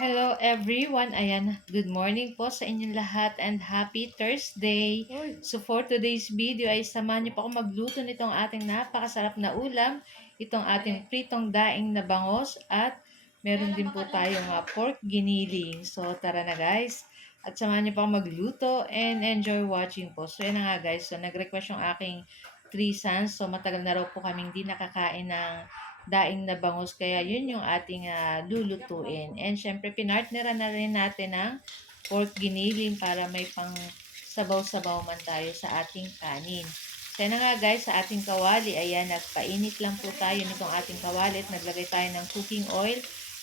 Hello everyone! Ayan, good morning po sa inyong lahat and happy Thursday! So for today's video ay samahan niyo po ako magluto nitong ating napakasarap na ulam, itong ating pritong daing na bangos at meron din po tayong pork giniling. So tara na guys! At samahan niyo po ako magluto and enjoy watching po. So yan na nga guys, so nag-request yung aking 3 sons. So matagal na raw po kaming di nakakain ng daing na bangus. Kaya yun yung ating lulutuin. And syempre, pinartneran na rin natin ng pork giniling para may pang sabaw-sabaw man tayo sa ating kanin. Kaya na nga guys, sa ating kawali, ayan, nagpainit lang po tayo nitong ating kawali at naglagay tayo ng cooking oil.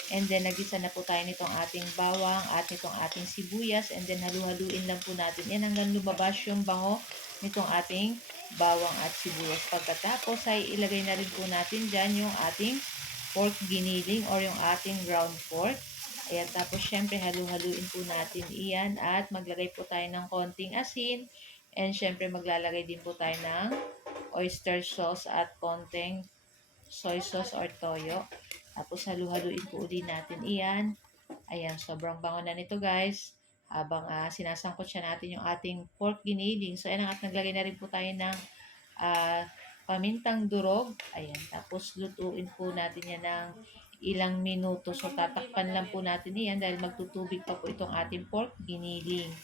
And then, nagisa na po tayo nitong ating bawang at nitong ating sibuyas. And then, halu-haluin lang po natin yan hanggang lumabas yung bango nitong ating bawang at sibuyas. Pagkatapos ay ilagay na rin po natin dyan yung ating pork giniling or yung ating ground pork. Ayan, tapos syempre halu-haluin po natin iyan at maglagay po tayo ng konting asin. And syempre maglalagay din po tayo ng oyster sauce at konting soy sauce or toyo. Tapos halu-haluin po ulit natin iyan. Ayan, sobrang bango na nito guys. Habang sinasangkot siya natin yung ating pork giniling. So ayan, at naglagay na rin po tayo ng pamintang durog. Ayan, tapos lutuin po natin yan ng ilang minuto. So tatakpan lang po natin yan dahil magtutubig pa po itong ating pork giniling.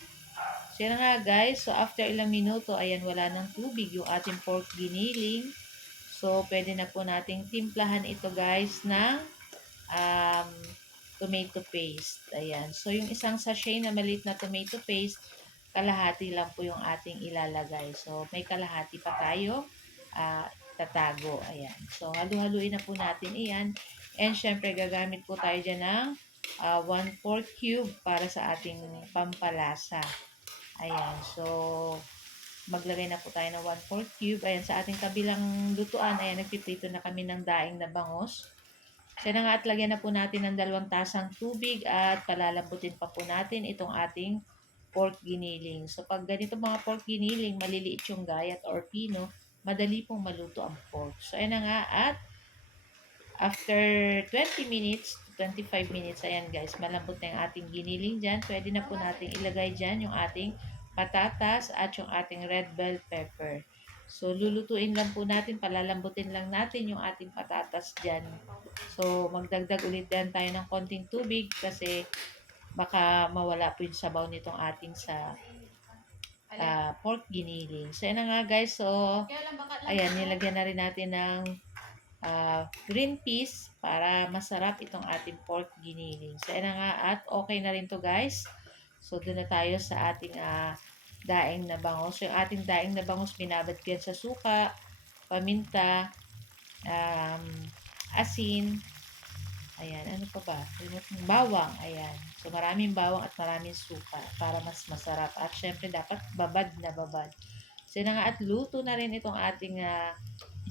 So yan nga guys, so after ilang minuto, ayan, wala ng tubig yung ating pork giniling. So pwede na po nating timplahan ito guys ng tomato paste. Ayan. So, yung isang sachet na maliit na tomato paste, kalahati lang po yung ating ilalagay. So, may kalahati pa tayo tatago. Ayan. So, halu-haluin na po natin iyan. And, syempre, gagamit po tayo dyan ng 1/4 cube para sa ating pampalasa. Ayan. So, maglagay na po tayo ng 1/4 cube. Ayan, sa ating kabilang lutuan, ayan, nagpiprito na kami ng daing na bangos. Siya na nga at lagyan na po natin ng 2 tasang tubig at palalambutin pa po natin itong ating pork giniling. So, pag ganito mga pork giniling, maliliit yung gayat or pino, madali pong maluto ang pork. So, ayan na nga at after 20 minutes, 25 minutes, ayan guys, malambot na yung ating giniling dyan. Pwede na po natin ilagay dyan yung ating patatas at yung ating red bell pepper. So, lulutuin lang po natin, palalambutin lang natin yung ating patatas dyan. So, magdagdag ulit din tayo ng konting tubig kasi baka mawala po yung sabaw nitong ating sa pork giniling. So, yan na nga guys. So, ayan, nilagyan na rin natin ng green peas para masarap itong ating pork giniling. So, yan na nga at okay na rin to guys. So, doon na tayo sa ating daing na bangus. So, yung ating daing na bangus, binabad ko yan sa suka, paminta, asin, ayan, ano pa ba? Bawang, ayan. So, maraming bawang at maraming suka para mas masarap. At syempre, dapat babad na babad. So, yun na nga at luto na rin itong ating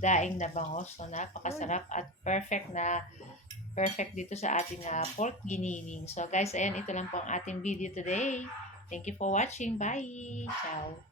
daing na bangos. So, napakasarap at perfect dito sa ating pork giniling. So, guys, ayan, ito lang po ang ating video today. Thank you for watching. Bye! Ciao!